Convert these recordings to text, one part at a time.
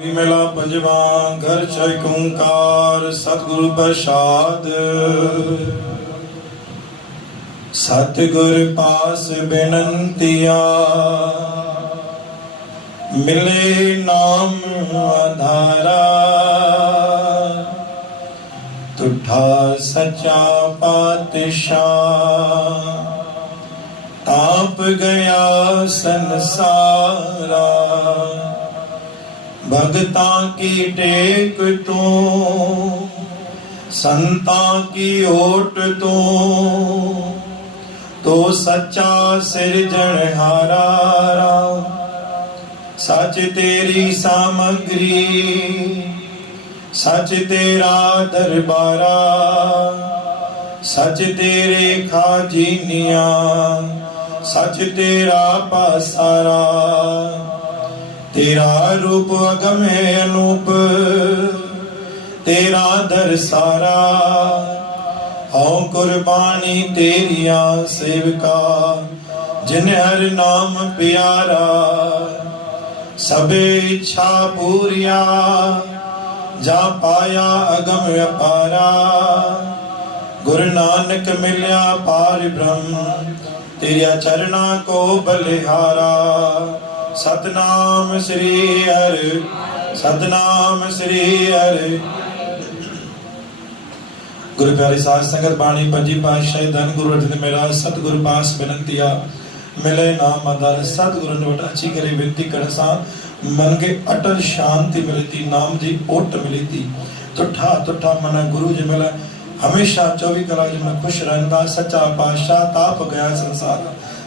मेला पंजवा घर छय ओंकार सतगुरु प्रसाद। सतगुर पास बेनंतिया मिले नाम आधारा। तुठा सच्चा पातशाह ताप गया संसारा। भगतां की टेक तू संतां की ओट तो सच्चा सिरजनहारा। सच तेरी सामग्री सच तेरा दरबारा। सच तेरे खाजीनिया सच तेरा पासारा। तेरा रूप अगम है अनूप तेरा दर सारा। हौं कुर्बानी तेरिया सेवका जिन हर नाम प्यारा। सबे इच्छा पूरिया जा पाया अगम अपारा। गुरु नानक मिल्या पार ब्रह्म तेरिया चरना को बलिहारा। सतनाम श्री हरि सतनाम श्री हरि। गुरु प्यारी साध संगत बाणी पंजी पातशाही धन गुरु अर्जन मेरा सतगुरु पास बेनंतिया मिले नाम आधार। सतगुरु ने वट अच्छी करे विनती करन सा मन के अटल शांति मिली थी। नाम दी ओट मिली थी। तुठा तुठा मन गुरु जी मिला हमेशा 24 कलाक जी मैं खुश रहंदा। सच्चा पातशाह ताप गया संसार।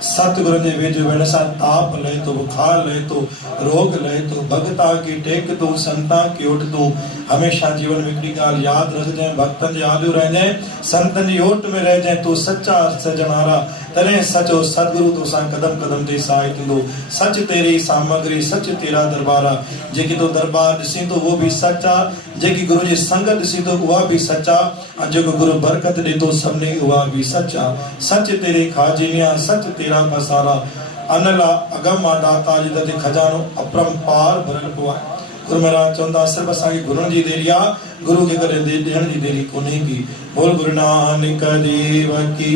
सतगुरु दे वेज वेण सा ताप ले तो बुखार ले तो रोग ले तो भगता की टेक तू संता की ओट तू। हमेशा जीवन में एकड़ी गाल याद रख जाए भक्तन जे आलू रह जाए संतन की ओट में रह जाए तू सच्चा सजनारा। तने सचो सतगुरु तो सा कदम कदम ते सहाय थींदो। सच तेरी सामग्री सच तेरा दरबारा। जेकी तो दरबार ॾिसी तो वो भी सच्चा। जेकी गुरु जी संगत ॾिसी तो उहा भी सच्चा। जेको गुरु बरकत ॾे तो सभने उहा भी सच्चा। सच तेरे खाजिनिया सच तेरा पसारा। अनला अगम दाता जी दे खजानो अपरंपार भरल पवा। गुरु महाराज चवंदा सिर्फ असांखे गुरुनि जी देरी आहे। गुरु खे कॾहिं ॾियण जी देरी कोन्हे की। बोल गुरु नानक देव की।